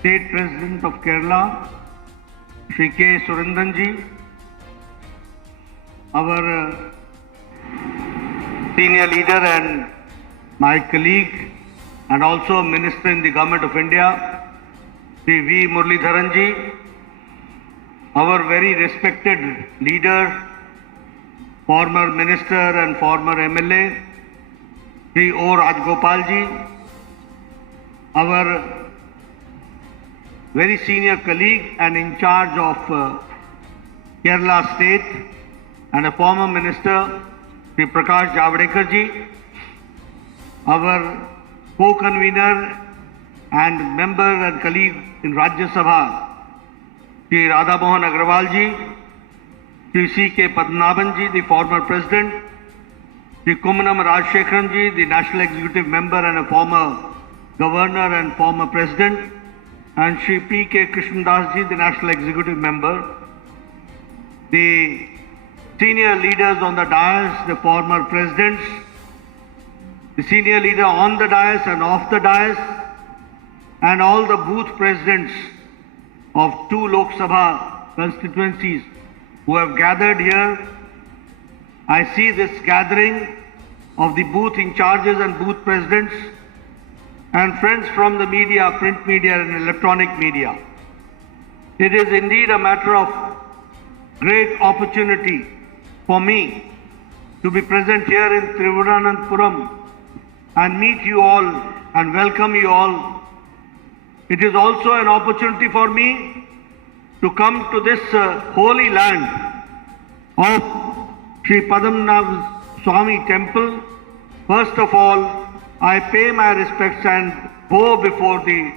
State President of Kerala, Shri K. Surendanji, our senior leader and my colleague and also Minister in the Government of India, Shri V. Muralidharanji, our very respected leader, former Minister and former MLA, Shri O. Rajgopalji, our very senior colleague and in charge of Kerala State and a former Minister, Shri Prakash Javadekar, our co-convener and member and colleague in Rajya Sabha, Shri Radha Mohan Agrawal ji, Shri C.K. Padmanabhan ji, the former President, Shri Kumanam Rajshekharan ji, the National Executive Member and a former Governor and former President, and Shri P.K. Krishnadas ji, the National Executive Member, the senior leaders on the dais, the former Presidents, the senior leader on the dais and off the dais, and all the booth presidents of 2 Lok Sabha constituencies who have gathered here. I see this gathering of the booth in charges and booth presidents and friends from the media, print media and electronic media. It is indeed a matter of great opportunity for me to be present here in Thiruvananthapuram and meet you all and welcome you all. It is also an opportunity for me to come to this holy land of Sri Padmanabh Swami Temple. First of all, I pay my respects and bow before the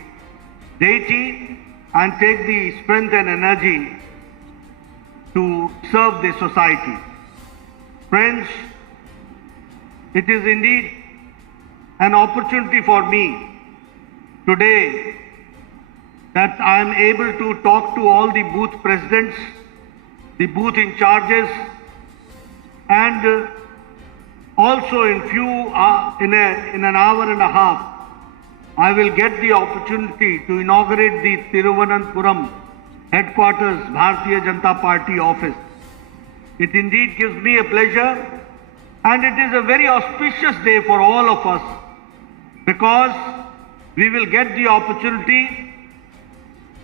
deity and take the strength and energy to serve the society. Friends, it is indeed an opportunity for me today that I am able to talk to all the booth presidents, the booth in charges, and also in an hour and a half, I will get the opportunity to inaugurate the Thiruvananthapuram headquarters Bharatiya Janata Party office. It indeed gives me a pleasure, and it is a very auspicious day for all of us, because we will get the opportunity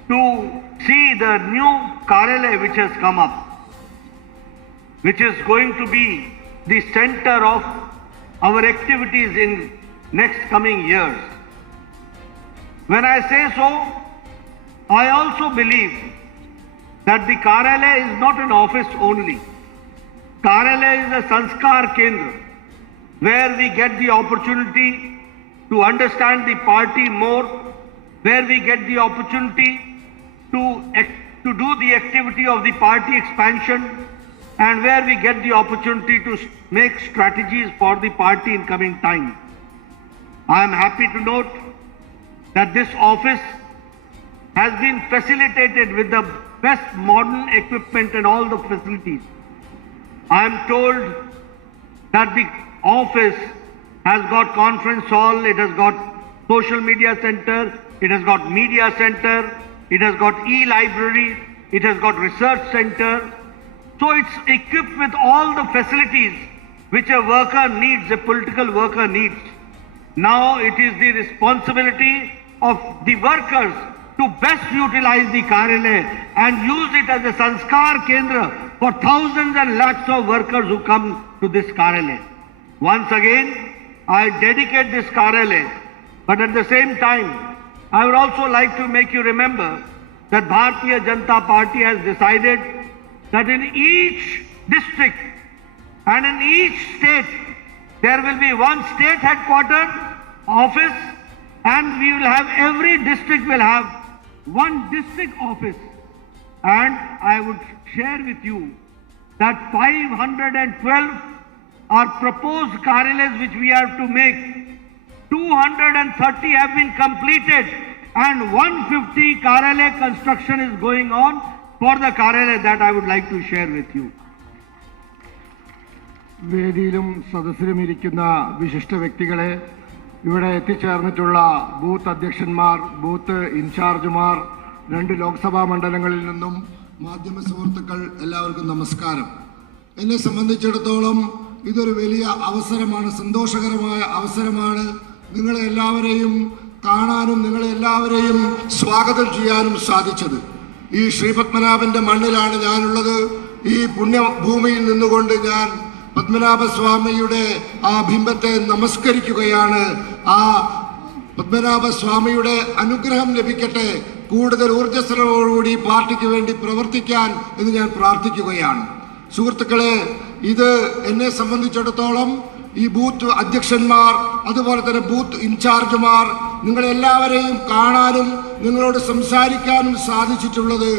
to see the new Karyalayah which has come up, which is going to be the center of our activities in next coming years. When I say so, I also believe that the Karyalayah is not an office only. Karyalayah is a Sanskar Kendra, where we get the opportunity to understand the party more, where we get the opportunity to do the activity of the party expansion, and where we get the opportunity to make strategies for the party in coming time. I am happy to note that this office has been facilitated with the best modern equipment and all the facilities. I am told that the office has got conference hall, it has got social media center, it has got media center, it has got e-library, it has got research center. So it's equipped with all the facilities which a worker needs, a political worker needs. Now it is the responsibility of the workers to best utilize the Karyalayah and use it as a Sanskar Kendra for thousands and lakhs of workers who come to this Karyalayah. Once again, I dedicate this Karyalayah, but at the same time, I would also like to make you remember that Bharatiya Janata Party has decided that in each district and in each state, there will be one state headquarters office, and we will have, every district will have one district office. And I would share with you that 512 are proposed Karyalayas which we have to make. 230 have been completed and 150 Karyalaya construction is going on for the Karyalaya that I would like to share with you. വേദിയിലും സദസ്സിലും ഇരിക്കുന്ന വിശിഷ്ട വ്യക്തികളെ, ഇവിടെ എത്തിച്ചേർന്നിട്ടുള്ള ബൂത്ത് അധ്യക്ഷന്മാർ, ബൂത്ത് ഇൻചാർജുമാർ, 2 ലോക്സഭാ മണ്ഡലങ്ങളിൽ നിന്നും മാധ്യമ സുഹൃത്തുക്കൾ, എല്ലാവർക്കും നമസ്കാരം. എന്നെ സംബന്ധിച്ചിടത്തോളം ഇതൊരു വലിയ അവസരമാണ്, സന്തോഷകരമായ അവസരമാണ്. നിങ്ങളെ എല്ലാവരെയും കാണാനും നിങ്ങളെ എല്ലാവരെയും സ്വാഗതം ചെയ്യാനും സാധിച്ചത്. ഈ ശ്രീപത്മനാഭന്റെ മണ്ണിലാണ് ഞാനുള്ളത്. ഈ പുണ്യഭൂമിയിൽ നിന്നുകൊണ്ട് ഞാൻ പത്മനാഭസ്വാമിയുടെ ആ ബിംബത്തെ നമസ്കരിക്കുകയാണ്. ആ പത്മനാഭസ്വാമിയുടെ അനുഗ്രഹം ലഭിക്കട്ടെ, കൂടുതൽ ഊർജ്ജസ്വലതയോടുകൂടി പാർട്ടിക്ക് വേണ്ടി പ്രവർത്തിക്കാൻ എന്ന് ഞാൻ പ്രാർത്ഥിക്കുകയാണ്. സുഹൃത്തുക്കളെ, ഇത് എന്നെ സംബന്ധിച്ചിടത്തോളം ഈ ബൂത്ത് അധ്യക്ഷന്മാർ, അതുപോലെ തന്നെ ബൂത്ത് ഇൻചാർജുമാർ, നിങ്ങളെല്ലാവരെയും കാണാനും നിങ്ങളോട് സംസാരിക്കാനും സാധിച്ചിട്ടുള്ളത്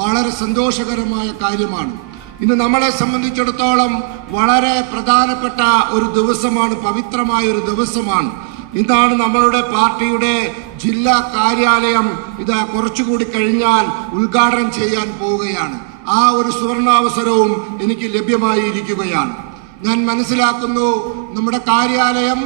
വളരെ സന്തോഷകരമായ കാര്യമാണ്. ഇന്ന് നമ്മളെ സംബന്ധിച്ചിടത്തോളം വളരെ പ്രധാനപ്പെട്ട ഒരു ദിവസമാണ്, പവിത്രമായ ഒരു ദിവസമാണ്. ഇതാണ് നമ്മളുടെ പാർട്ടിയുടെ ജില്ലാ കാര്യാലയം ഇതാ കുറച്ചുകൂടി കഴിഞ്ഞാൽ ഉദ്ഘാടനം ചെയ്യാൻ പോവുകയാണ്. ആ ഒരു സുവർണാവസരവും എനിക്ക് ലഭ്യമായി ഇരിക്കുകയാണ്. ഞാൻ മനസ്സിലാക്കുന്നു, നമ്മുടെ കാര്യാലയം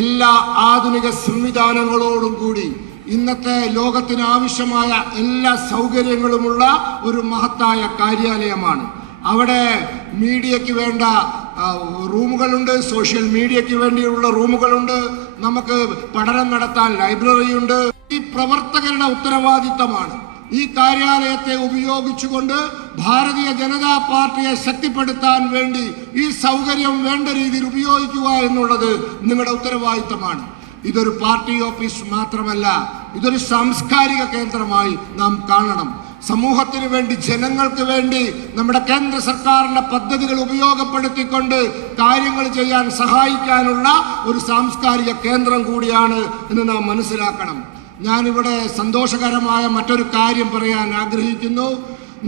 എല്ലാ ആധുനിക സംവിധാനങ്ങളോടും കൂടി ഇന്നത്തെ ലോകത്തിന് ആവശ്യമായ എല്ലാ സൗകര്യങ്ങളുമുള്ള ഒരു മഹത്തായ കാര്യാലയമാണ്. അവിടെ മീഡിയയ്ക്ക് വേണ്ട റൂമുകളുണ്ട്, സോഷ്യൽ മീഡിയയ്ക്ക് വേണ്ടിയുള്ള റൂമുകളുണ്ട്, നമുക്ക് പഠനം നടത്താൻ ലൈബ്രറിയുണ്ട്. ഈ പ്രവർത്തകരുടെ ഉത്തരവാദിത്തമാണ് ഈ കാര്യാലയത്തെ ഉപയോഗിച്ചുകൊണ്ട് ഭാരതീയ ജനതാ പാർട്ടിയെ ശക്തിപ്പെടുത്താൻ വേണ്ടി ഈ സൗകര്യം വേണ്ട രീതിയിൽ ഉപയോഗിക്കുക എന്നുള്ളത് നിങ്ങളുടെ ഉത്തരവാദിത്തമാണ്. ഇതൊരു പാർട്ടി ഓഫീസ് മാത്രമല്ല, ഇതൊരു സാംസ്കാരിക കേന്ദ്രമായി നാം കാണണം. സമൂഹത്തിന് വേണ്ടി, ജനങ്ങൾക്ക് വേണ്ടി നമ്മുടെ കേന്ദ്ര സർക്കാരിന്റെ പദ്ധതികൾ ഉപയോഗപ്പെടുത്തിക്കൊണ്ട് കാര്യങ്ങൾ ചെയ്യാൻ സഹായിക്കാനുള്ള ഒരു സാംസ്കാരിക കേന്ദ്രം കൂടിയാണ് എന്ന് നാം മനസ്സിലാക്കണം. ഞാനിവിടെ സന്തോഷകരമായ മറ്റൊരു കാര്യം പറയാൻ ആഗ്രഹിക്കുന്നു.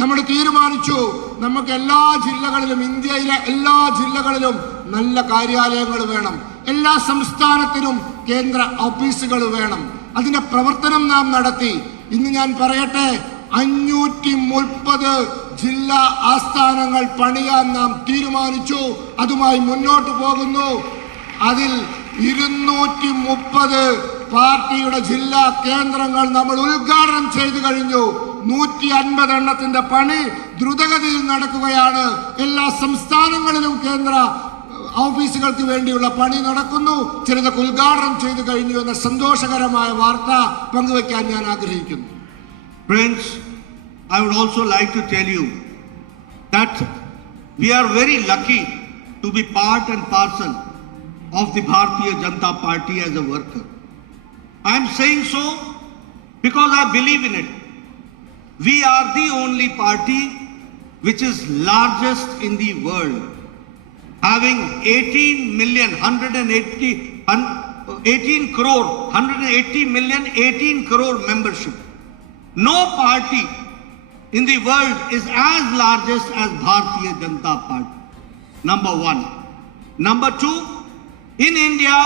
നമ്മൾ തീരുമാനിച്ചു, നമുക്ക് എല്ലാ ജില്ലകളിലും, ഇന്ത്യയിലെ എല്ലാ ജില്ലകളിലും നല്ല കാര്യാലയങ്ങൾ വേണം, എല്ലാ സംസ്ഥാനത്തിനും കേന്ദ്ര ഓഫീസുകൾ വേണം. അതിന്റെ പ്രവർത്തനം നാം നടത്തി. ഇന്ന് ഞാൻ പറയട്ടെ, 530 ജില്ലാ ആസ്ഥാനങ്ങൾ പണിയാൻ നാം തീരുമാനിച്ചു. അതുമായി മുന്നോട്ട് പോകുന്നു. അതിൽ 230 പാർട്ടിയുടെ ജില്ലാ കേന്ദ്രങ്ങൾ നമ്മൾ ഉദ്ഘാടനം ചെയ്തു കഴിഞ്ഞു. 150 എണ്ണത്തിന്റെ പണി ദ്രുതഗതിയിൽ നടക്കുകയാണ്. എല്ലാ സംസ്ഥാനങ്ങളിലും കേന്ദ്ര ഓഫീസുകൾക്ക് വേണ്ടിയുള്ള പണി നടക്കുന്നു. ചിലതൊക്കെ ഉദ്ഘാടനം ചെയ്തു കഴിഞ്ഞു എന്ന സന്തോഷകരമായ വാർത്ത പങ്കുവയ്ക്കാൻ ഞാൻ ആഗ്രഹിക്കുന്നു. Friends, I would also like to tell you that we are very lucky to be part and parcel of the Bharatiya Janata Party as a worker. I am saying so because I believe in it. We are the only party which is largest in the world, having 18 crore membership. No party in the world is as largest as Bharatiya Janata Party. Number one. Number two, in India,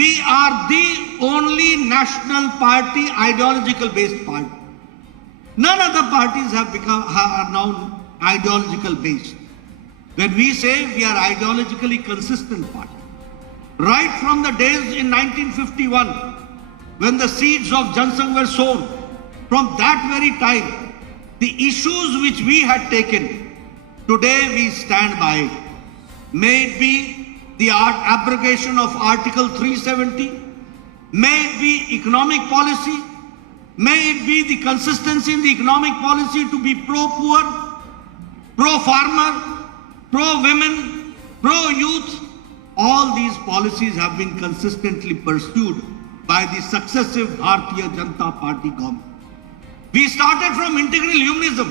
we are the only national party, ideological based party. None other parties are now ideological based. When we say we are ideologically consistent party, right from the days in 1951, when the seeds of Jansangh were sown, from that very time, the issues which we had taken, today we stand by it. May it be the abrogation of Article 370, may it be economic policy, may it be the consistency in the economic policy to be pro-poor, pro-farmer, pro-women, pro-youth. All these policies have been consistently pursued by the successive Bharatiya Janata Party government. We started from integral humanism.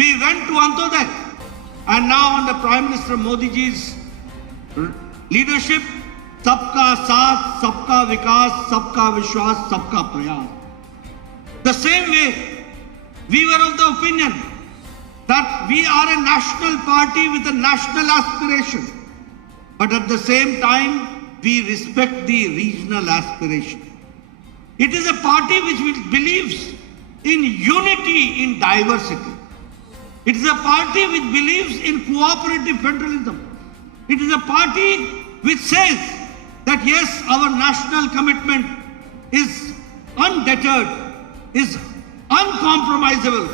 We went to Antoday, and now under Prime Minister Modi ji's leadership, सबका साथ, सबका विकास, सबका विश्वास, सबका प्रयास. The same way, we were of the opinion that we are a national party with a national aspiration, but at the same time, we respect the regional aspiration. It is a party which believes in unity in diversity. It is a party which believes in cooperative federalism. It is a party which says that yes, our national commitment is undeterred, is uncompromisable.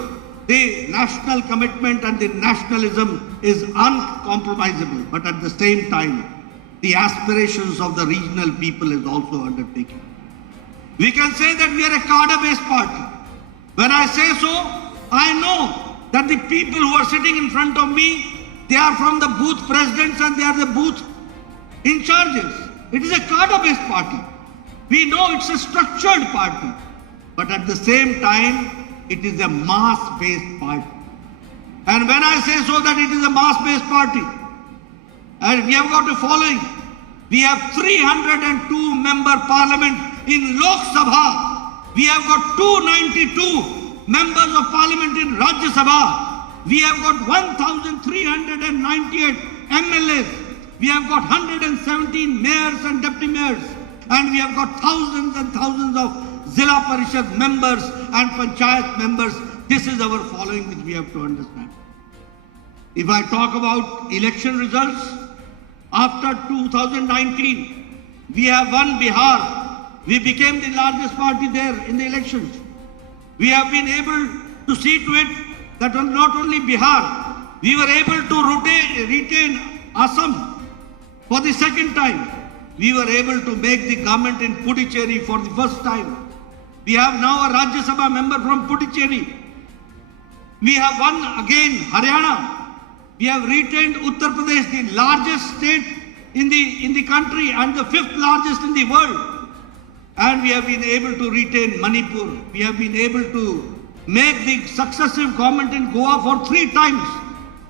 The national commitment and the nationalism is uncompromisable, but at the same time, the aspirations of the regional people is also undertaken. We can say that we are a cadre-based party. When I say so, I know that the people who are sitting in front of me, they are from the booth presidents and they are the booth in charges. It is a cadre-based party. We know it's a structured party, but at the same time, it is a mass-based party. And when I say so that it is a mass-based party, and we have got a following, we have 302 member parliament in Lok Sabha. We have got 292 members of parliament in Rajya Sabha. We have got 1,398 MLAs. We have got 117 mayors and deputy mayors. And we have got thousands and thousands of Zilla Parishad members and Panchayat members. This is our following which we have to understand. If I talk about election results, after 2019, we have won Bihar. We became the largest party there in the elections. We have been able to see to it that not only Bihar, we were able to retain Assam for the second time. We were able to make the government in Puducherry for the first time. We have now a Rajya Sabha member from Puducherry. We have won again Haryana. We have retained Uttar Pradesh, the largest state in the country and the 5th largest in the world. And we have been able to retain Manipur. We have been able to make the successive government in Goa for 3 times.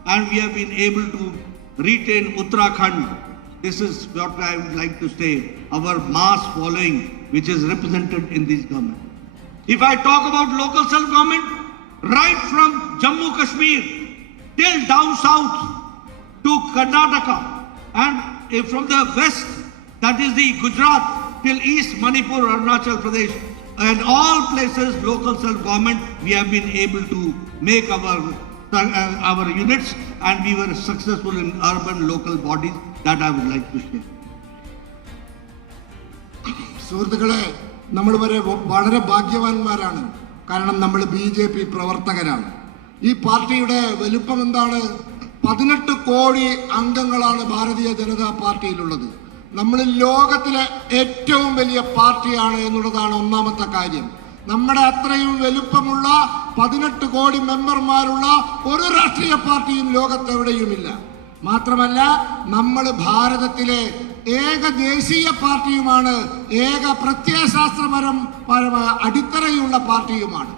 And we have been able to retain Uttarakhand. This is what I would like to say, our mass following which is represented in this government. If I talk about local self-government, right from Jammu Kashmir till down south to Karnataka, and from the west, that is the Gujarat, till east Manipur, Arunachal Pradesh, and all places local self-government, we have been able to make our units, and we were successful in urban local bodies. That I would like to share. സുഹൃത്തുക്കളെ, നമ്മൾ വളരെ ഭാഗ്യവാന്മാരാണ്. കാരണം നമ്മൾ BJP പ്രവർത്തകരാണ്. ഈ പാർട്ടിയുടെ വലുപ്പം എന്താണ്? 18 കോടി അംഗങ്ങളാണ് ഭാരതീയ ജനതാ പാർട്ടിയിലുള്ളത്. നമ്മൾ ലോകത്തിലെ ഏറ്റവും വലിയ പാർട്ടിയാണ് എന്നുള്ളതാണ് ഒന്നാമത്തെ കാര്യം. നമ്മുടെ അത്രയും വലുപ്പമുള്ള 18 കോടി മെമ്പർമാരുള്ള ഒരു രാഷ്ട്രീയ പാർട്ടിയും ലോകത്തെവിടെയുമില്ല. മാത്രമല്ല, നമ്മൾ ഭാരതത്തിലെ ഏക ദേശീയ പാർട്ടിയുമാണ്, ഏക പ്രത്യയശാസ്ത്രപരമായ അടിത്തറയുള്ള പാർട്ടിയുമാണ്.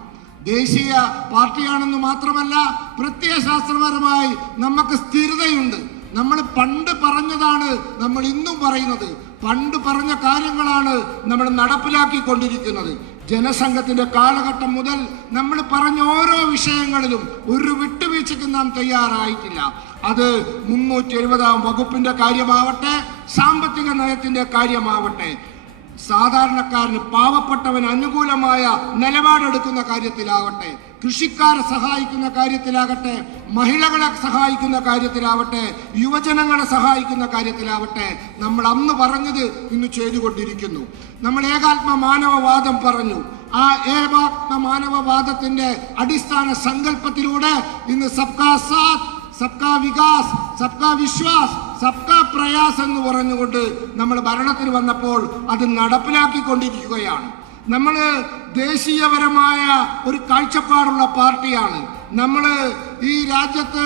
ദേശീയ പാർട്ടിയാണെന്ന് മാത്രമല്ല, പ്രത്യയശാസ്ത്രപരമായി നമുക്ക് സ്ഥിരതയുണ്ട്. നമ്മൾ പണ്ട് പറഞ്ഞതാണ് നമ്മൾ ഇന്നും പറയുന്നത്, പണ്ട് പറഞ്ഞ കാര്യങ്ങളാണ് നമ്മൾ നടപ്പിലാക്കിക്കൊണ്ടിരിക്കുന്നത്. ജനസംഘത്തിന്റെ കാലഘട്ടം മുതൽ നമ്മൾ പറഞ്ഞ ഓരോ വിഷയങ്ങളിലും ഒരു വിട്ടുവീഴ്ചയ്ക്ക് നാം തയ്യാറായിട്ടില്ല. അത് 370-ാം വകുപ്പിന്റെ കാര്യമാവട്ടെ, സാമ്പത്തിക നയത്തിന്റെ കാര്യമാവട്ടെ, സാധാരണക്കാരന് പാവപ്പെട്ടവന് അനുകൂലമായ നിലപാടെടുക്കുന്ന കാര്യത്തിലാവട്ടെ, കൃഷിക്കാരെ സഹായിക്കുന്ന കാര്യത്തിലാകട്ടെ, മഹിളകളെ സഹായിക്കുന്ന കാര്യത്തിലാവട്ടെ, യുവജനങ്ങളെ സഹായിക്കുന്ന കാര്യത്തിലാവട്ടെ, നമ്മൾ അന്ന് പറഞ്ഞത് ഇന്ന് ചെയ്തുകൊണ്ടിരിക്കുന്നു. നമ്മൾ ഏകാത്മ മാനവവാദം പറഞ്ഞു. ആ ഏകാത്മ മാനവവാദത്തിന്റെ അടിസ്ഥാന സങ്കല്പത്തിലൂടെ ഇന്ന് സബ്കാ സാത്ത്, സബ്കാ വികാസ്, സബ്കാ വിശ്വാസ്, സബ്കാ പ്രയാസ് എന്ന് പറഞ്ഞുകൊണ്ട് നമ്മൾ ഭരണത്തിൽ വന്നപ്പോൾ അത് നടപ്പിലാക്കിക്കൊണ്ടിരിക്കുകയാണ്. നമ്മൾ ദേശീയപരമായ ഒരു കാഴ്ചപ്പാടുള്ള പാർട്ടിയാണ്. നമ്മൾ ഈ രാജ്യത്ത്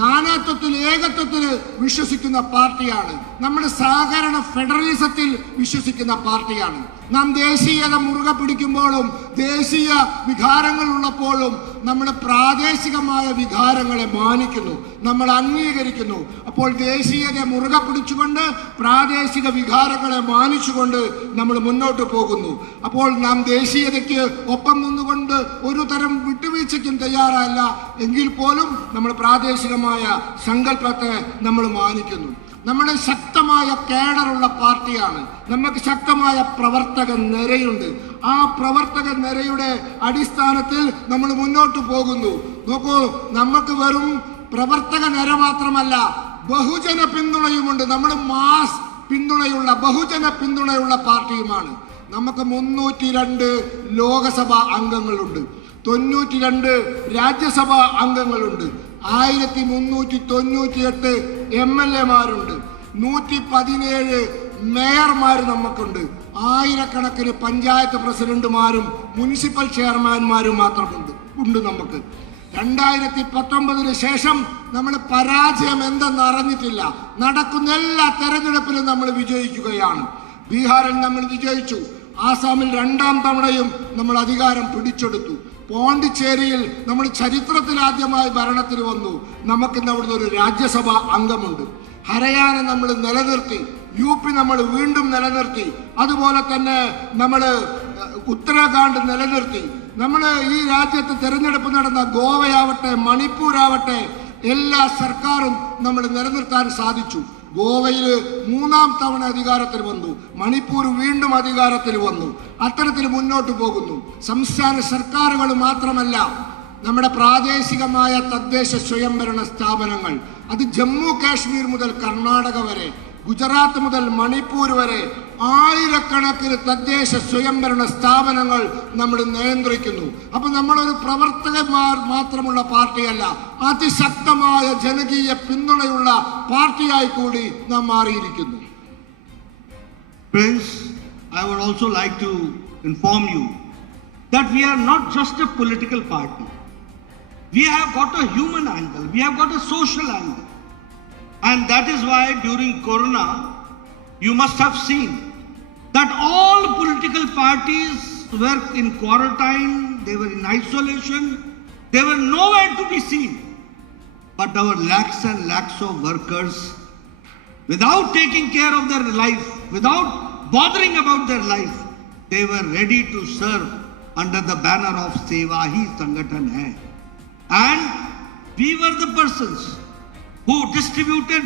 നാനാത്വത്തിൽ ഏകത്വത്തിൽ വിശ്വസിക്കുന്ന പാർട്ടിയാണ്. നമ്മൾ സഹകരണ ഫെഡറലിസത്തിൽ വിശ്വസിക്കുന്ന പാർട്ടിയാണ്. നാം ദേശീയത മുറുകെ പിടിക്കുമ്പോഴും ദേശീയ വികാരങ്ങൾ ഉള്ളപ്പോഴും നമ്മൾ പ്രാദേശികമായ വികാരങ്ങളെ മാനിക്കുന്നു, നമ്മൾ അംഗീകരിക്കുന്നു. അപ്പോൾ ദേശീയത മുറുകെ പിടിച്ചുകൊണ്ട് പ്രാദേശിക വികാരങ്ങളെ മാനിച്ചുകൊണ്ട് നമ്മൾ മുന്നോട്ട് പോകുന്നു. അപ്പോൾ നാം ദേശീയതയ്ക്ക് ഒപ്പം നിന്നുകൊണ്ട് ഒരു തരം വിട്ടുവീഴ്ചയ്ക്കും തയ്യാറല്ല എങ്കിൽ പോലും നമ്മൾ പ്രാദേശികമായ സങ്കല്പത്തെ നമ്മൾ മാനിക്കുന്നു. നമ്മുടെ ശക്തമായ കേഡറുള്ള പാർട്ടിയാണ്. നമുക്ക് ശക്തമായ പ്രവർത്തക നിരയുണ്ട്. ആ പ്രവർത്തക നിരയുടെ അടിസ്ഥാനത്തിൽ നമ്മൾ മുന്നോട്ട് പോകുന്നു. നോക്കൂ, നമുക്ക് വെറും പ്രവർത്തക നിര മാത്രമല്ല, ബഹുജന പിന്തുണയുമുണ്ട്. നമ്മൾ മാസ് പിന്തുണയുള്ള ബഹുജന പിന്തുണയുള്ള പാർട്ടിയുമാണ്. നമുക്ക് 302 ലോകസഭാ അംഗങ്ങളുണ്ട്, 92 രാജ്യസഭാ അംഗങ്ങളുണ്ട്, 1398 MLA-മാരുണ്ട്, 117 മേയർമാർ നമുക്കുണ്ട്, ആയിരക്കണക്കിന് പഞ്ചായത്ത് പ്രസിഡന്റുമാരും മുനിസിപ്പൽ ചെയർമാൻമാരും മാത്രമുണ്ട് നമുക്ക്. 2019 ശേഷം നമ്മൾ പരാജയം എന്തെന്ന് അറിഞ്ഞിട്ടില്ല. നടക്കുന്ന എല്ലാ തെരഞ്ഞെടുപ്പിലും നമ്മൾ വിജയിക്കുകയാണ്. ബീഹാറിൽ നമ്മൾ വിജയിച്ചു, ആസാമിൽ 2ാം തവണയും നമ്മൾ അധികാരം പിടിച്ചെടുത്തു, പോണ്ടിച്ചേരിയിൽ നമ്മൾ ചരിത്രത്തിൽ ആദ്യമായി ഭരണത്തിൽ വന്നു, നമുക്കിന്ന് അവിടുന്ന് ഒരു രാജ്യസഭാ അംഗമുണ്ട്. ഹരിയാന നമ്മൾ നിലനിർത്തി, UP നമ്മൾ വീണ്ടും നിലനിർത്തി, അതുപോലെ തന്നെ നമ്മൾ ഉത്തരാഖണ്ഡ് നിലനിർത്തി. നമ്മൾ ഈ രാജ്യത്ത് തെരഞ്ഞെടുപ്പ് നടന്ന ഗോവയാവട്ടെ മണിപ്പൂരാവട്ടെ എല്ലാ സർക്കാരും നമ്മൾ നിലനിർത്താൻ സാധിച്ചു. ഗോവയിൽ 3ാം തവണ അധികാരത്തിൽ വന്നു, മണിപ്പൂർ വീണ്ടും അധികാരത്തിൽ വന്നു. അത്തരത്തിൽ മുന്നോട്ട് പോകുന്നു. സംസ്ഥാന സർക്കാരുകൾ മാത്രമല്ല, നമ്മുടെ പ്രാദേശികമായ തദ്ദേശ സ്വയംഭരണ സ്ഥാപനങ്ങൾ, അത് ജമ്മു കാശ്മീർ മുതൽ കർണാടക വരെ, ഗുജറാത്ത് മുതൽ മണിപ്പൂർ വരെ ആയിരക്കണക്കിന് തദ്ദേശ സ്വയംഭരണ സ്ഥാപനങ്ങൾ നമ്മൾ നിയന്ത്രിക്കുന്നു. അപ്പൊ നമ്മളൊരു പ്രവർത്തകന്മാർ മാത്രമുള്ള പാർട്ടിയല്ല, അതിശക്തമായ ജനകീയ പിന്തുണയുള്ള പാർട്ടിയായി കൂടി നാം മാറിയിരിക്കുന്നു. Friends, I would also like to inform you that we are not just a political party. We have got a human angle, we have got a social angle. And that is why during Corona, you must have seen that all political parties were in quarantine, they were in isolation, they were nowhere to be seen. But our lakhs and lakhs of workers, without taking care of their life, without bothering about their life, they were ready to serve under the banner of Seva Hi Sangathan Hai. And we were the persons who distributed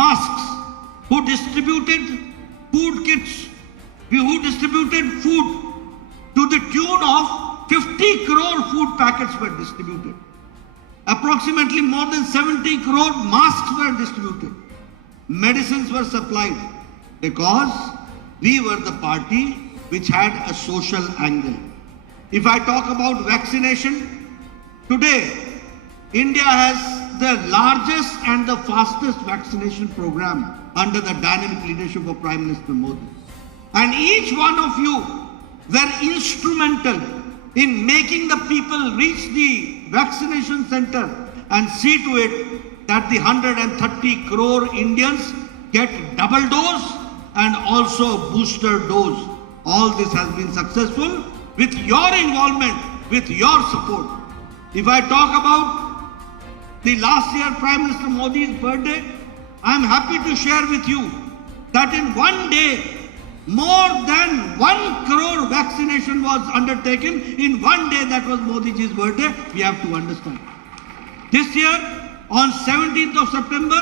masks, who distributed food kits, who distributed food to the tune of 50 crore food packets were distributed. Approximately more than 70 crore masks were distributed. Medicines were supplied because we were the party which had a social angle. If I talk about vaccination, today India has the largest and the fastest vaccination program under the dynamic leadership of Prime Minister Modi. And each one of you were instrumental in making the people reach the vaccination center and see to it that the 130 crore Indians get double dose and also booster dose. All this has been successful with your involvement, with your support. If I talk about the last year Prime Minister Modi's birthday, I am happy to share with you that in one day more than 1 crore vaccination was undertaken. In one day, that was Modi's birthday. We have to understand. This year, on 17th of September,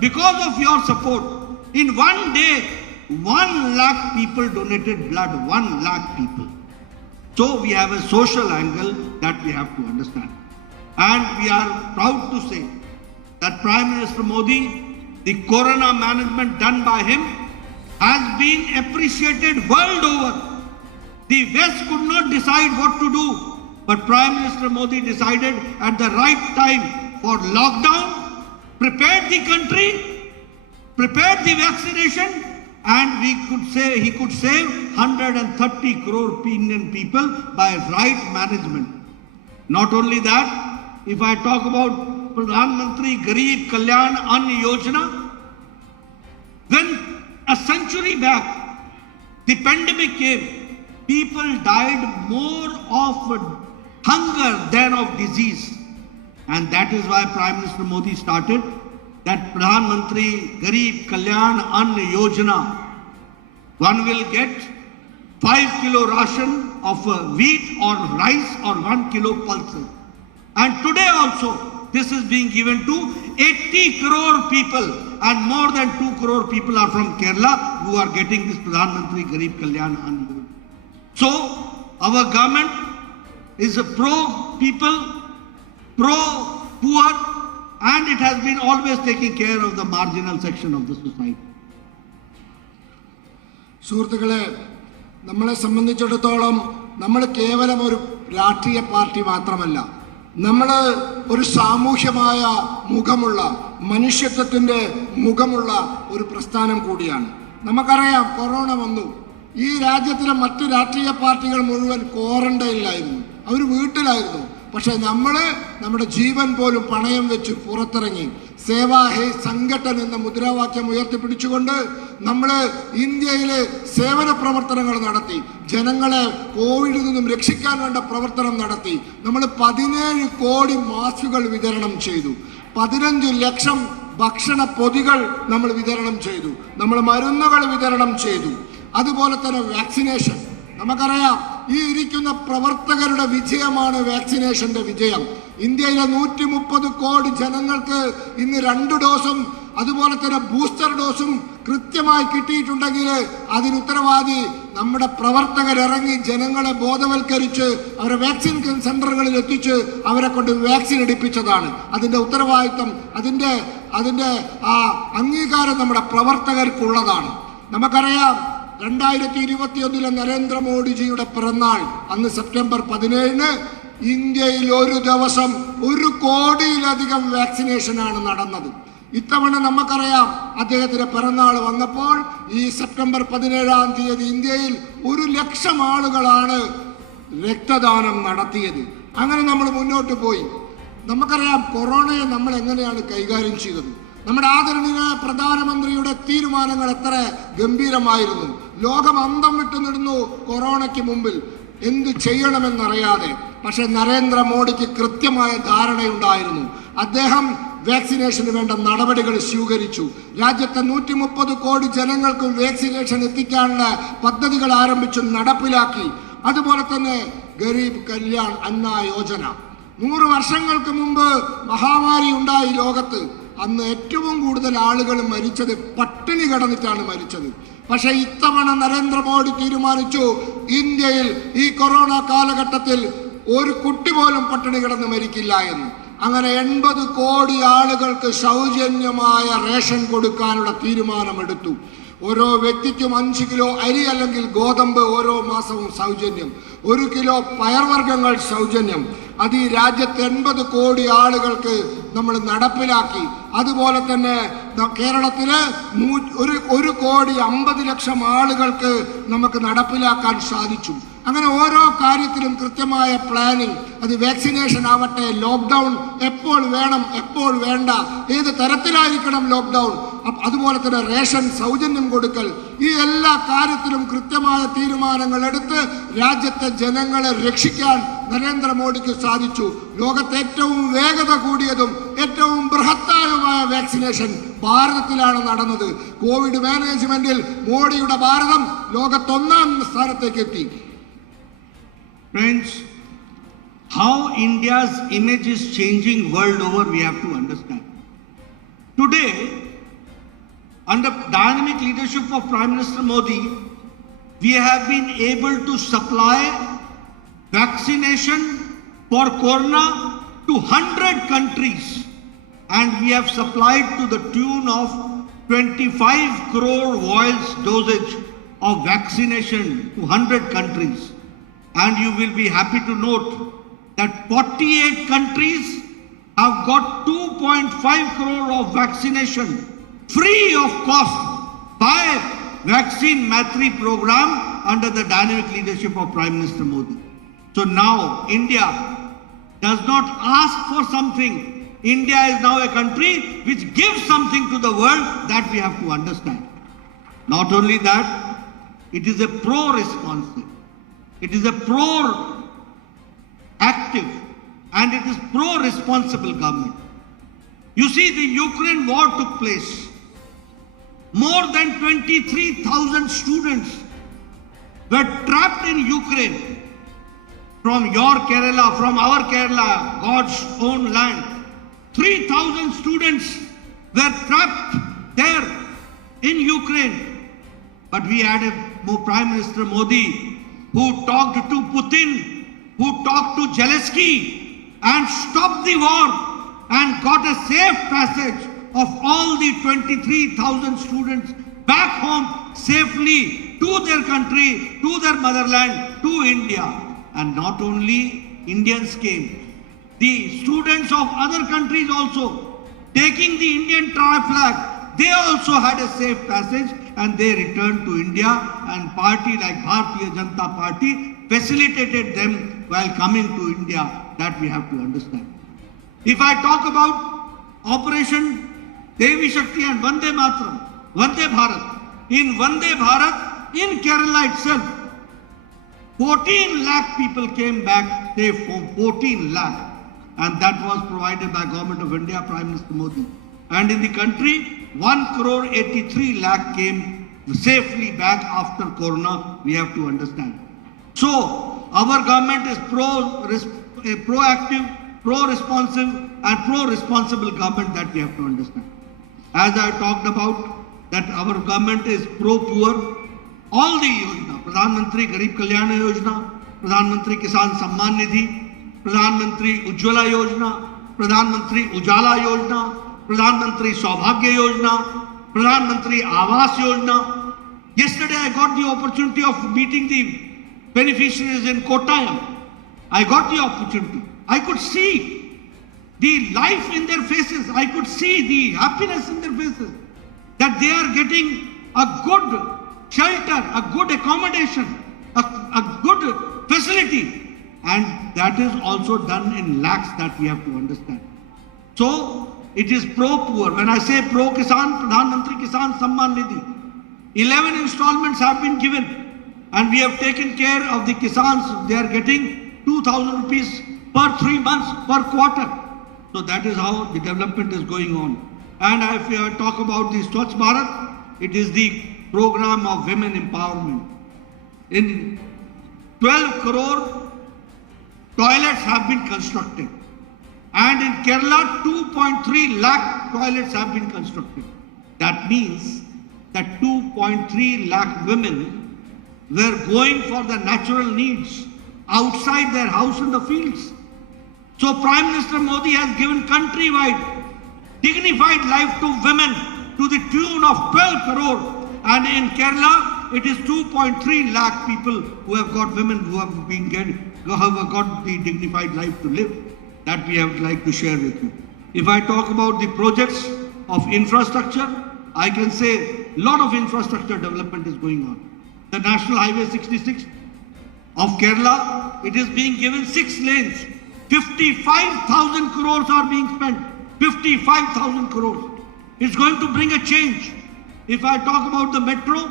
because of your support, in one day, 1 lakh people donated blood, 1 lakh people. So we have a social angle that we have to understand. And we are proud to say that Prime Minister Modi, the corona management done by him has been appreciated world over. The West could not decide what to do, but Prime Minister Modi decided at the right time for lockdown, prepared the country, prepared the vaccination, and he could save 130 crore Indian people by right management. Not only that, if I talk about Pradhan Mantri Garib Kalyan Ann Yojana, when a century back the pandemic came, people died more of hunger than of disease. And that is why Prime Minister Modi started that Pradhan Mantri Garib Kalyan Ann Yojana. One will get 5 kilo ration of wheat or rice or 1 kilo pulses. And today also this is being given to 80 crore people, and more than 2 crore people are from Kerala who are getting this Pradhan Mantri Garib Kalyan Ann Yojana. So our government is a pro people, pro poor, and it has been always taking care of the marginal section of the society. സുഹൃത്തുക്കളെ, നമ്മളെ സംബന്ധിച്ചിടത്തോളം നമ്മൾ കേവലം ഒരു രാഷ്ട്രീയ പാർട്ടി മാത്രമല്ല, നമ്മൾ ഒരു സാമൂഹ്യമായ മുഖമുള്ള, മനുഷ്യത്വത്തിൻ്റെ മുഖമുള്ള ഒരു പ്രസ്ഥാനം കൂടിയാണ്. നമുക്കറിയാം, കൊറോണ വന്നു. ഈ രാജ്യത്തിലെ മറ്റ് രാഷ്ട്രീയ പാർട്ടികൾ മുഴുവൻ ക്വാറന്റൈനിലായിരുന്നു, അവർ വീട്ടിലായിരുന്നു. പക്ഷെ നമ്മൾ നമ്മുടെ ജീവൻ പോലും പണയം വെച്ച് പുറത്തിറങ്ങി സേവാ ഹേ സംഘടൻ എന്ന മുദ്രാവാക്യം ഉയർത്തിപ്പിടിച്ചുകൊണ്ട് നമ്മൾ ഇന്ത്യയിൽ സേവന പ്രവർത്തനങ്ങൾ നടത്തി. ജനങ്ങളെ കോവിഡിൽ നിന്നും രക്ഷിക്കാൻ വേണ്ട പ്രവർത്തനം നടത്തി. നമ്മൾ 17 കോടി മാസ്കുകൾ വിതരണം ചെയ്തു. 15 ലക്ഷം ഭക്ഷണ പൊതികൾ നമ്മൾ വിതരണം ചെയ്തു. നമ്മൾ മരുന്നുകൾ വിതരണം ചെയ്തു. അതുപോലെ തന്നെ വാക്സിനേഷൻ. നമുക്കറിയാം, ഈ ഇരിക്കുന്ന പ്രവർത്തകരുടെ വിജയമാണ് വാക്സിനേഷന്റെ വിജയം. ഇന്ത്യയിലെ 130 കോടി ജനങ്ങൾക്ക് ഇന്ന് 2 ഡോസും അതുപോലെ തന്നെ ബൂസ്റ്റർ ഡോസും കൃത്യമായി കിട്ടിയിട്ടുണ്ടെങ്കിൽ അതിന് ഉത്തരവാദി നമ്മുടെ പ്രവർത്തകരിറങ്ങി ജനങ്ങളെ ബോധവൽക്കരിച്ച് അവരെ വാക്സിൻ സെന്ററുകളിൽ എത്തിച്ച് അവരെ കൊണ്ട് വാക്സിൻ എടുപ്പിച്ചതാണ്. അതിൻ്റെ ഉത്തരവാദിത്വം, അതിൻ്റെ ആ അംഗീകാരം നമ്മുടെ പ്രവർത്തകർക്കുള്ളതാണ്. നമുക്കറിയാം, 2021 നരേന്ദ്രമോദിജിയുടെ പിറന്നാൾ അന്ന് സെപ്റ്റംബർ 17 ഇന്ത്യയിൽ ഒരു ദിവസം 1 കോടിയിലധികം വാക്സിനേഷനാണ് നടന്നത്. ഇത്തവണ നമുക്കറിയാം, അദ്ദേഹത്തിന്റെ പിറന്നാൾ വന്നപ്പോൾ ഈ സെപ്റ്റംബർ 17 തീയതി ഇന്ത്യയിൽ 1 ലക്ഷം ആളുകളാണ് രക്തദാനം നടത്തിയത്. അങ്ങനെ നമ്മൾ മുന്നോട്ട് പോയി. നമുക്കറിയാം, കൊറോണയെ നമ്മൾ എങ്ങനെയാണ് കൈകാര്യം ചെയ്തത്. നമ്മുടെ ആദരണീയനായ പ്രധാനമന്ത്രിയുടെ തീരുമാനങ്ങൾ എത്ര ഗംഭീരമായിരുന്നു. ലോകം അന്തം വിട്ടു നിന്നു കൊറോണയ്ക്ക് മുമ്പിൽ എന്ത് ചെയ്യണമെന്നറിയാതെ. പക്ഷെ നരേന്ദ്രമോദിക്ക് കൃത്യമായ ധാരണയുണ്ടായിരുന്നു. അദ്ദേഹം വാക്സിനേഷന് വേണ്ട നടപടികൾ സ്വീകരിച്ചു. രാജ്യത്തെ 130 കോടി ജനങ്ങൾക്കും വാക്സിനേഷൻ എത്തിക്കാനുള്ള പദ്ധതികൾ ആരംഭിച്ചു, നടപ്പിലാക്കി. അതുപോലെ തന്നെ ഗരീബ് കല്യാൺ അന്ന യോജന. 100 വർഷങ്ങൾക്ക് മുമ്പ് മഹാമാരി ഉണ്ടായി ലോകത്ത്. അന്ന് ഏറ്റവും കൂടുതൽ ആളുകൾ മരിച്ചത് പട്ടിണി കിടന്നിട്ടാണ് മരിച്ചത്. പക്ഷെ ഇത്തവണ നരേന്ദ്രമോദി തീരുമാനിച്ചു, ഇന്ത്യയിൽ ഈ കൊറോണ കാലഘട്ടത്തിൽ ഒരു കുട്ടി പോലും പട്ടിണി കിടന്ന് മരിക്കില്ല എന്ന്. അങ്ങനെ 80 കോടി ആളുകൾക്ക് സൗജന്യമായ റേഷൻ കൊടുക്കാനുള്ള തീരുമാനമെടുത്തു. ഓരോ വ്യക്തിക്കും 5 കിലോ അരി അല്ലെങ്കിൽ ഗോതമ്പ് ഓരോ മാസവും സൗജന്യം, 1 കിലോ പയർവർഗ്ഗങ്ങൾ സൗജന്യം. അത് ഈ രാജ്യത്തെ 80 കോടി ആളുകൾക്ക് നമ്മൾ നടപ്പിലാക്കി. അതുപോലെ തന്നെ കേരളത്തില് 1,50,00,000 ആളുകൾക്ക് നമുക്ക് നടപ്പിലാക്കാൻ സാധിച്ചു. അങ്ങനെ ഓരോ കാര്യത്തിലും കൃത്യമായ പ്ലാനിങ്. അത് വാക്സിനേഷൻ ആവട്ടെ, ലോക്ക്ഡൗൺ എപ്പോൾ വേണം എപ്പോൾ വേണ്ട, ഏത് തരത്തിലായിരിക്കണം ലോക്ക്ഡൗൺ, അതുപോലെ തന്നെ റേഷൻ സൗജന്യം കൊടുക്കൽ, ഈ എല്ലാ കാര്യത്തിലും കൃത്യമായ തീരുമാനങ്ങൾ എടുത്ത് രാജ്യത്തെ ജനങ്ങളെ രക്ഷിക്കാൻ നരേന്ദ്രമോദിക്ക് സാധിച്ചു. ലോകത്തെ ഏറ്റവും വേഗത കൂടിയതും ഏറ്റവും ബൃഹത്തായതുമായ വാക്സിനേഷൻ ഭാരതത്തിലാണ് നടന്നത്. കോവിഡ് മാനേജ്മെന്റിൽ മോഡിയുടെ ഭാരതം ലോകത്ത് 1ാം സ്ഥാനത്തേക്ക് എത്തി. Friends, how India's image is changing world over, we have to understand. Today, under dynamic leadership of Prime Minister Modi, we have been able to supply vaccination for corona to 100 countries, and we have supplied to the tune of 25 crore vials dosage of vaccination to 100 countries. And you will be happy to note that 48 countries have got 2.5 crore of vaccination free of cost by Vaccine Matri program under the dynamic leadership of Prime Minister Modi. So now India does not ask for something. India is now a country which gives something to the world, that we have to understand. Not only that, it is a pro-responsive, it is a pro-active, and it is pro-responsible government. You see, the Ukraine war took place. More than 23,000 students were trapped in Ukraine from your Kerala, from our Kerala, God's own land. 3,000 students were trapped there in Ukraine. But we had a Prime Minister Modi who talked to Putin, who talked to Zelensky and stopped the war. and got a safe passage of all the 23,000 students back home safely to their country, to their motherland, to India. And not only Indians came, the students of other countries also, taking the Indian flag, they also had a safe passage and they returned to India, and party like Bharatiya Janata Party facilitated them while coming to India. That we have to understand. If I talk about Operation Devi Shakti and Vande Mataram, Vande Bharat, in Vande Bharat, in Kerala itself, 14 lakh people came back safe home, 14 lakh. And that was provided by Government of India, Prime Minister Modi. And in the country, 1,83 lakh came safely back after Corona, we have to understand. So, our government is proactive, pro-responsive and pro-responsible government, that we have to understand. As I talked about, that our government is pro-poor. All the Yojana, Pradhan Mantri Garib Kalyana Yojana, Pradhan Mantri Kisan Samman Nidhi, Pradhan Mantri Ujjwala Yojana, Pradhan Mantri Ujala Yojana, Pradhan Mantri Saubhagya Yojana, Pradhan Mantri Awas Yojana. Yesterday I got the opportunity of meeting the beneficiaries in Kottayam. I got the opportunity. I could see the life in their faces. I could see the happiness in their faces. That they are getting a good shelter, a good accommodation, a good facility. And that is also done in lakhs, that we have to understand. So, it is pro-poor. When I say pro-Kisan, Pradhan Mantri Kisan Samman Nidhi, 11 installments have been given. And we have taken care of the Kisans. They are getting 2,000 rupees per 3 months, per quarter. So that is how the development is going on. And if I talk about the Swachh Bharat, it is the program of women empowerment. In 12 crore toilets have been constructed. And in Kerala, 2.3 lakh toilets have been constructed. That means that 2.3 lakh women were going for the natural needs outside their house in the fields. So Prime Minister Modi has given countrywide dignified life to women to the tune of 12 crore. And in Kerala, it is 2.3 lakh people who have got women who have got the dignified life to live. That we have like to share with you. If I talk about the projects of infrastructure, I can say a lot of infrastructure development is going on. The National Highway 66 of Kerala, it is being given 6 lanes. 55,000 crores are being spent. 55,000 crores. It's going to bring a change. If I talk about the metro,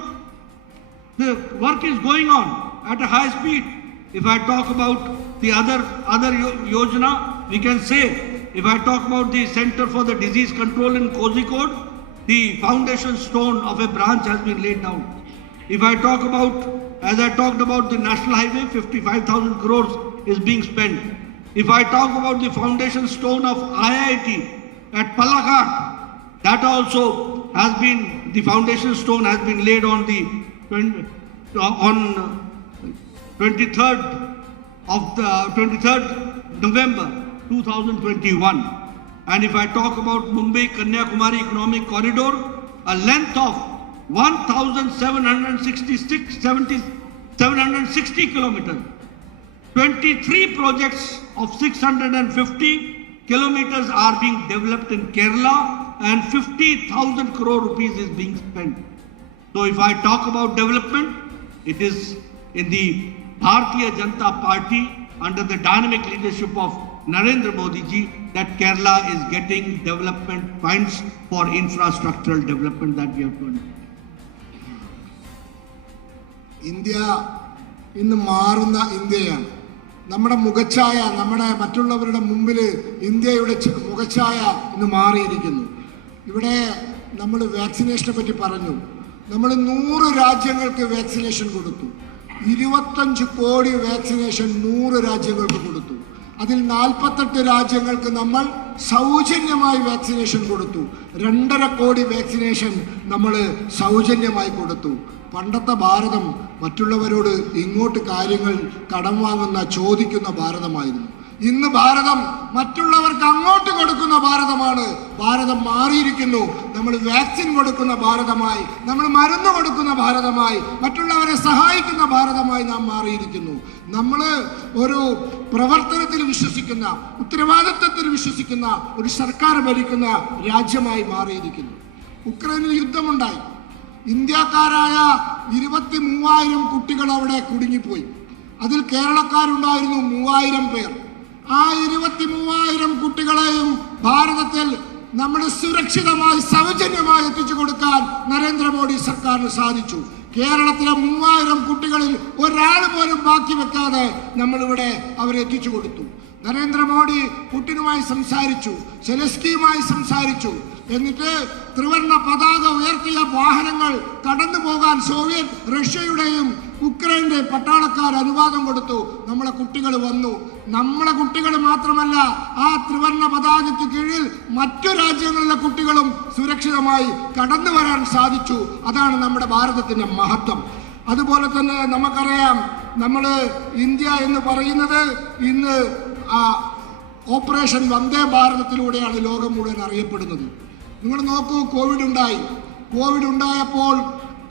the work is going on at a high speed. If I talk about the other yojana, we can say, if I talk about the Center for the Disease Control in Kozhikode, the foundation stone of a branch has been laid down. If I talk about, as I talked about the National Highway, 55,000 crores is being spent. If I talk about the foundation stone of IIT at Palakkad, that also has been, the foundation stone has been laid on the 23rd November 2021. And if I talk about Mumbai-Kanyakumari Economic Corridor, a length of 1,760 kilometers, 23 projects of 650 kilometers are being developed in Kerala, and 50,000 crore rupees is being spent. So if I talk about development, it is in the Bharatiya Janata Party under the dynamic leadership of Narendra Modi ji that Kerala is getting development funds for infrastructural development that we have done. India ഇന്ന് മാറുന്ന ഇന്ത്യയാണ്. നമ്മുടെ മുഖച്ഛായ, നമ്മുടെ മറ്റുള്ളവരുടെ മുമ്പിൽ ഇന്ത്യയുടെ മുഖച്ഛായ ഇന്ന് മാറിയിരിക്കുന്നു. ഇവിടെ നമ്മൾ വാക്സിനേഷനെ പറ്റി പറഞ്ഞു. നമ്മൾ 100 രാജ്യങ്ങൾക്ക് വാക്സിനേഷൻ കൊടുത്തു. 25 കോടി വാക്സിനേഷൻ 100 രാജ്യങ്ങൾക്ക് കൊടുത്തു. അതിൽ 48 രാജ്യങ്ങൾക്ക് നമ്മൾ സൗജന്യമായി വാക്സിനേഷൻ കൊടുത്തു. 2.5 കോടി വാക്സിനേഷൻ നമ്മൾ സൗജന്യമായി കൊടുത്തു. പണ്ടത്തെ ഭാരതം മറ്റുള്ളവരോട് ഇങ്ങോട്ട് കാര്യങ്ങൾ കടം വാങ്ങുന്ന, ചോദിക്കുന്ന ഭാരതമായിരുന്നു. ഇന്ന് ഭാരതം മറ്റുള്ളവർക്ക് അങ്ങോട്ട് കൊടുക്കുന്ന ഭാരതമാണ്. ഭാരതം മാറിയിരിക്കുന്നു. നമ്മൾ വാക്സിൻ കൊടുക്കുന്ന ഭാരതമായി, നമ്മൾ മരുന്ന് കൊടുക്കുന്ന ഭാരതമായി, മറ്റുള്ളവരെ സഹായിക്കുന്ന ഭാരതമായി നാം മാറിയിരിക്കുന്നു. നമ്മൾ ഒരു പ്രവർത്തനത്തിൽ വിശ്വസിക്കുന്ന, ഉത്തരവാദിത്വത്തിൽ വിശ്വസിക്കുന്ന ഒരു സർക്കാർ ഭരിക്കുന്ന രാജ്യമായി മാറിയിരിക്കുന്നു. ഉക്രൈനിൽ യുദ്ധമുണ്ടായി. ഇന്ത്യക്കാരായ 23,000 കുട്ടികൾ അവിടെ കുടുങ്ങിപ്പോയി. അതിൽ കേരളക്കാരുണ്ടായിരുന്നു 3,000 പേർ. ആ 23,000 കുട്ടികളെയും ഭാരതത്തിൽ നമ്മൾ സുരക്ഷിതമായി സൗജന്യമായി എത്തിച്ചു കൊടുക്കാൻ നരേന്ദ്രമോദി സർക്കാരിന് സാധിച്ചു. കേരളത്തിലെ 3,000 കുട്ടികളിൽ ഒരാൾ പോലും ബാക്കി വെക്കാതെ നമ്മളിവിടെ അവരെ എത്തിച്ചു കൊടുത്തു. നരേന്ദ്രമോദി പുടിനുമായി സംസാരിച്ചു, സെലസ്കിയുമായി സംസാരിച്ചു. എന്നിട്ട് ത്രിവർണ്ണ പതാക ഉയർത്തിയ വാഹനങ്ങൾ കടന്നു പോകാൻ സോവിയറ്റ് റഷ്യയുടെയും ഉക്രൈന്റെ പട്ടാളക്കാർ അനുവാദം കൊടുത്തു. നമ്മളെ കുട്ടികൾ വന്നു. നമ്മളെ കുട്ടികൾ മാത്രമല്ല, ആ ത്രിവർണ്ണ പതാകയ്ക്ക് കീഴിൽ മറ്റു രാജ്യങ്ങളിലെ കുട്ടികളും സുരക്ഷിതമായി കടന്നു വരാൻ സാധിച്ചു. അതാണ് നമ്മുടെ ഭാരതത്തിന്റെ മഹത്വം. അതുപോലെ തന്നെ നമുക്കറിയാം, നമ്മൾ ഇന്ത്യ എന്ന് പറയുന്നത് ഇന്ന് ഓപ്പറേഷൻ വന്ദേ ഭാരതത്തിലൂടെയാണ് ലോകം മുഴുവൻ അറിയപ്പെടുന്നത്. നിങ്ങൾ നോക്കൂ, കോവിഡ് ഉണ്ടായപ്പോൾ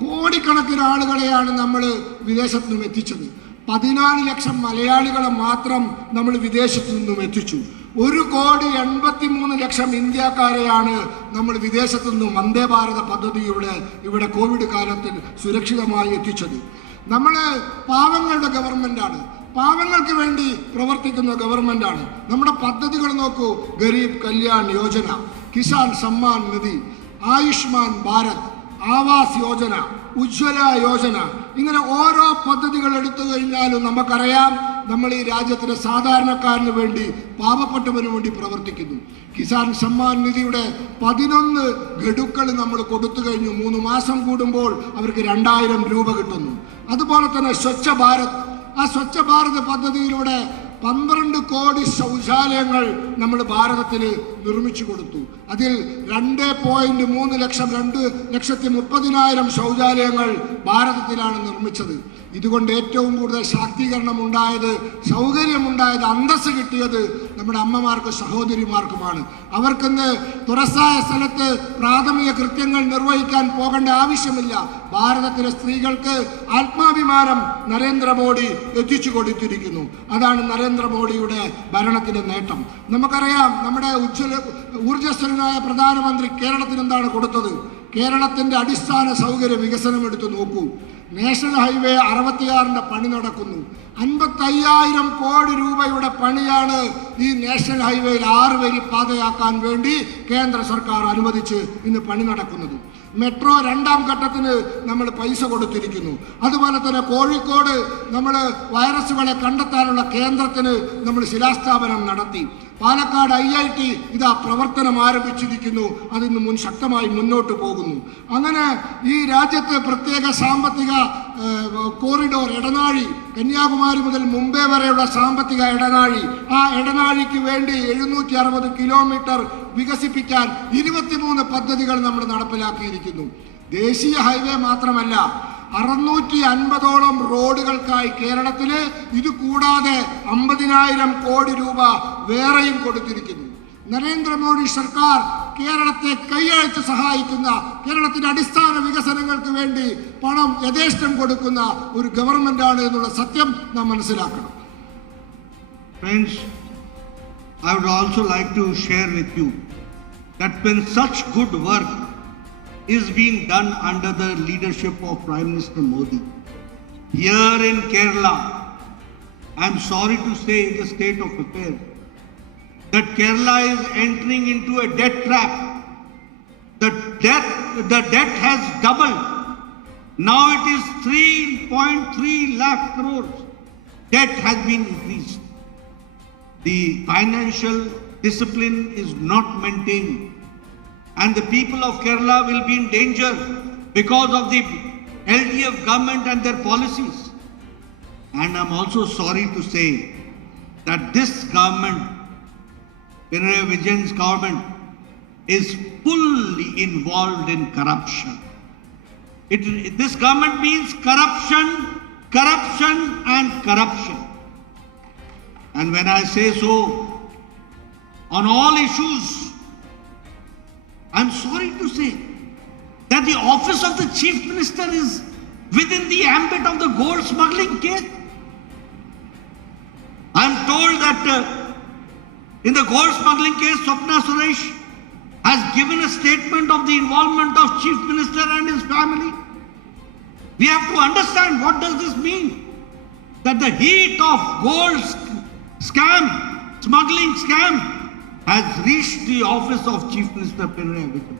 കോടിക്കണക്കിന് ആളുകളെയാണ് നമ്മൾ വിദേശത്തു നിന്നും എത്തിച്ചത്. 14 ലക്ഷം മലയാളികളെ മാത്രം നമ്മൾ വിദേശത്തു നിന്നും എത്തിച്ചു. 1,83,00,000 ഇന്ത്യക്കാരെയാണ് നമ്മൾ വിദേശത്തു നിന്നും വന്ദേ ഭാരത പദ്ധതിയുടെ ഇവിടെ കോവിഡ് കാലത്തിൽ സുരക്ഷിതമായി എത്തിച്ചത്. നമ്മൾ പാവങ്ങളുടെ ഗവൺമെന്റാണ്, പാവങ്ങൾക്ക് വേണ്ടി പ്രവർത്തിക്കുന്ന ഗവൺമെന്റാണ്. നമ്മുടെ പദ്ധതികൾ നോക്കൂ: ഗരീബ് കല്യാൺ യോജന, കിസാൻ സമ്മാൻ നിധി, ആയുഷ്മാൻ ഭാരത്, ആവാസ് യോജന, ഉജ്ജ്വല യോജന, ഇങ്ങനെ ഓരോ പദ്ധതികൾ എടുത്തു കഴിഞ്ഞാലും നമുക്കറിയാം നമ്മൾ ഈ രാജ്യത്തിലെ സാധാരണക്കാരന് വേണ്ടി, പാവപ്പെട്ടവന് വേണ്ടി പ്രവർത്തിക്കുന്നു. കിസാൻ സമ്മാൻ നിധിയുടെ 11 ഗഡുക്കൾ നമ്മൾ കൊടുത്തു കഴിഞ്ഞു. 3 മാസം കൂടുമ്പോൾ അവർക്ക് 2,000 രൂപ കിട്ടുന്നു. അതുപോലെ തന്നെ സ്വച്ഛ ഭാരത്, ആ സ്വച്ഛ ഭാരത് പദ്ധതിയിലൂടെ 12 കോടി ശൗചാലയങ്ങൾ നമ്മൾ ഭാരതത്തിൽ നിർമ്മിച്ചു കൊടുത്തു. അതിൽ 2.3 ലക്ഷം 2,30,000 ശൗചാലയങ്ങൾ ഭാരതത്തിലാണ് നിർമ്മിച്ചത്. ഇതുകൊണ്ട് ഏറ്റവും കൂടുതൽ ശാക്തീകരണം ഉണ്ടായത്, സൗകര്യമുണ്ടായത്, അന്തസ്സ് കിട്ടിയത് നമ്മുടെ അമ്മമാർക്കും സഹോദരിമാർക്കുമാണ്. അവർക്കിന്ന് തുറസായ സ്ഥലത്ത് പ്രാഥമിക കൃത്യങ്ങൾ നിർവഹിക്കാൻ പോകേണ്ട ആവശ്യമില്ല. ഭാരതത്തിലെ സ്ത്രീകൾക്ക് ആത്മാഭിമാനം നരേന്ദ്രമോദി എത്തിച്ചു കൊടുത്തിരിക്കുന്നു. അതാണ് നരേന്ദ്രമോദിയുടെ ഭരണത്തിന്റെ നേട്ടം. നമുക്കറിയാം, നമ്മുടെ ഊർജ്ജസ്വലനായ പ്രധാനമന്ത്രി കേരളത്തിന് എന്താണ് കൊടുത്തത്? കേരളത്തിന്റെ അടിസ്ഥാന സൗകര്യ വികസനം എടുത്തു നോക്കൂ. നാഷണൽ ഹൈവേ 66ന്റെ പണി നടക്കുന്നു. 55,000 കോടി രൂപയുടെ പണിയാണ് ഈ നാഷണൽ ഹൈവേയിൽ 6 വരി പാതയാക്കാൻ വേണ്ടി കേന്ദ്ര സർക്കാർ അനുവദിച്ച് ഇന്ന് പണി നടക്കുന്നത്. മെട്രോ 2ാം ഘട്ടത്തിന് നമ്മൾ പൈസ കൊടുത്തിരിക്കുന്നു. അതുപോലെ തന്നെ കോഴിക്കോട് നമ്മൾ വൈറസുകളെ കണ്ടെത്താനുള്ള കേന്ദ്രത്തിന് നമ്മൾ ശിലാസ്ഥാപനം നടത്തി. പാലക്കാട് IIT ഇതാ പ്രവർത്തനം ആരംഭിച്ചിരിക്കുന്നു. അതിന് ശക്തമായി മുന്നോട്ട് പോകുന്നു. അങ്ങനെ ഈ രാജ്യത്ത് പ്രത്യേക സാമ്പത്തിക കോറിഡോർ, ഇടനാഴി, കന്യാകുമാരി മുതൽ മുംബൈ വരെയുള്ള സാമ്പത്തിക ഇടനാഴി, ആ ഇടനാഴിക്ക് വേണ്ടി 760 കിലോമീറ്റർ വികസിപ്പിക്കാൻ 23 പദ്ധതികൾ നമ്മൾ നടപ്പിലാക്കിയിരിക്കുന്നു. ദേശീയ ഹൈവേ മാത്രമല്ല, 650ഓളം റോഡുകൾക്കായി കേരളത്തില് ഇത് കൂടാതെ 50,000 കോടി രൂപ വേറെയും കൊടുത്തിരിക്കുന്നു. നരേന്ദ്രമോദി സർക്കാർ കേരളത്തെ കൈയഴിച്ച് സഹായിക്കുന്ന, കേരളത്തിന്റെ അടിസ്ഥാന വികസനങ്ങൾക്ക് വേണ്ടി പണം യഥേഷ്ടം കൊടുക്കുന്ന ഒരു ഗവൺമെന്റാണ് എന്നുള്ള സത്യം നാം മനസ്സിലാക്കണം. Friends, I would also like to share with you that when such good work is being done under the leadership of Prime Minister Modi, here in Kerala, I am sorry to say, in the state of affairs, that Kerala is entering into a debt trap. The debt has doubled. Now it is 3.3 lakh crores. Debt has been increased. The financial discipline is not maintained, and the people of Kerala will be in danger because of the LDF government and their policies. And I'm also sorry to say that this government, Pinarayi Vijayan's government, is fully involved in corruption. This government means corruption, corruption and corruption. And when I say so, on all issues, I'm sorry to say that the office of the Chief Minister is within the ambit of the gold smuggling case. I'm told that in the gold smuggling case, Soochna has given a statement of the involvement of Chief Minister and his family. We have to understand, what does this mean? That the heat of gold scam, smuggling scam, has reached the office of Chief Minister Pinarayi Vijayan.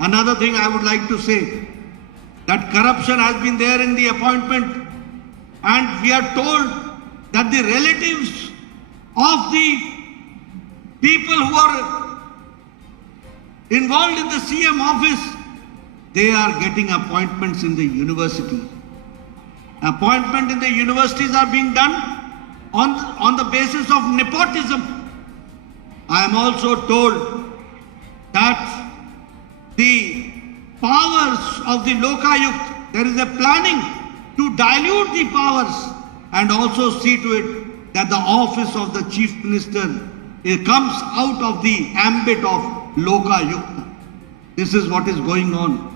Another thing I would like to say, that corruption has been there in the appointment, and we are told that the relatives of the people who are involved in the CM office, they are getting appointments in the university. Appointment in the universities are being done on the basis of nepotism. I am also told that the powers of the Lokayukt, there is a planning to dilute the powers and also see to it that the office of the Chief Minister comes out of the ambit of Lokayukt. This is what is going on.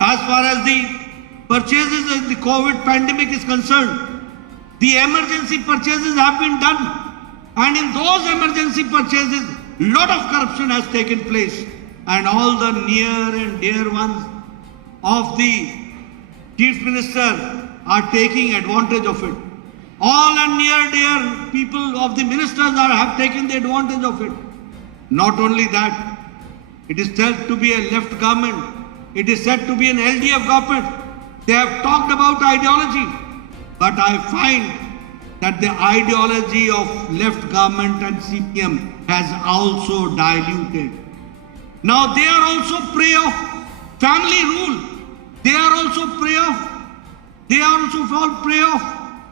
As far as the purchases in the COVID pandemic is concerned, the emergency purchases have been done, and in those emergency purchases, lot of corruption has taken place, and all the near and dear ones of the Chief Minister are taking advantage of it. All and near dear people of the ministers have taken the advantage of it. Not only that, it is said to be a left government. It is said to be an LDF government. They have talked about ideology, but I find that the ideology of left government and CPM has also diluted. Now they are also prey of family rule. They are also fall prey of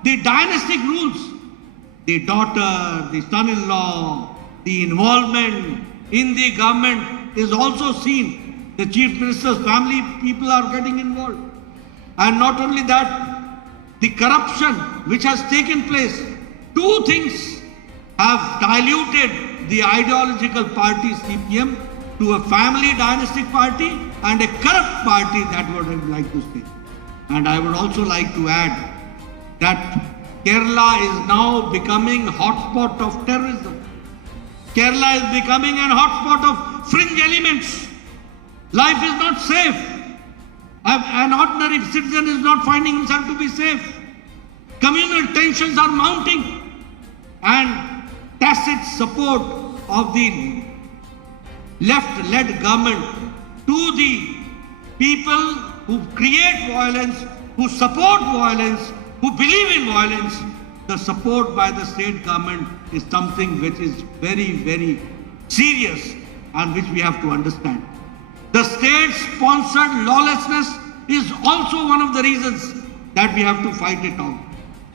the dynastic rules. The daughter, the son-in-law, the involvement in the government is also seen. The Chief Minister's family people are getting involved. And not only that, the corruption which has taken place, two things have diluted the ideological party CPM to a family dynastic party and a corrupt party, that what I would like to say. And I would also like to add that Kerala is now becoming hotspot of terrorism. Kerala is becoming an hotspot of fringe elements. Life is not safe. An ordinary citizen is not finding himself to be safe. Communal tensions are mounting, and tacit support of the left-led government to the people who create violence, who support violence, who believe in violence. The support by the state government is something which is very, very serious and which we have to understand. The state-sponsored lawlessness is also one of the reasons that we have to fight it out.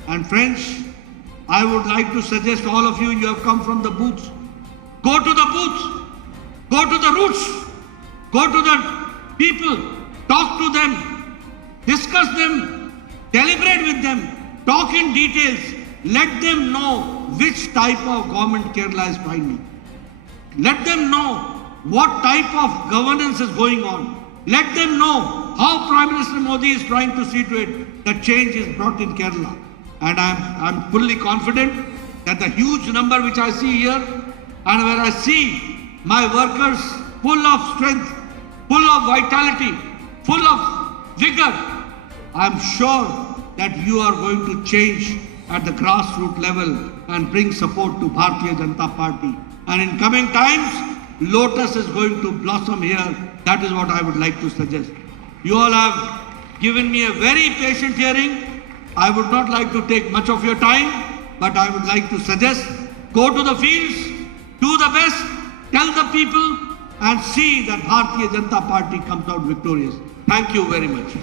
And friends, I would like to suggest all of you, you have come from the booths. Go to the booths, go to the roots, go to the people, talk to them, discuss them, deliberate with them, talk in details, let them know which type of government Kerala is finding. Let them know what type of governance is going on. Let them know how Prime Minister Modi is trying to see to it that change is brought in Kerala. And I'm fully confident that the huge number which I see here, and where I see my workers full of strength, full of vitality, full of vigor, I'm sure that you are going to change at the grassroots level and bring support to Bharatiya Janata Party. And in coming times, Lotus is going to blossom here. That is what I would like to suggest. You all have given me a very patient hearing. I would not like to take much of your time, but I would like to suggest, go to the fields, do the best, tell the people, and see that Bharatiya Janata Party comes out victorious. Thank you very much.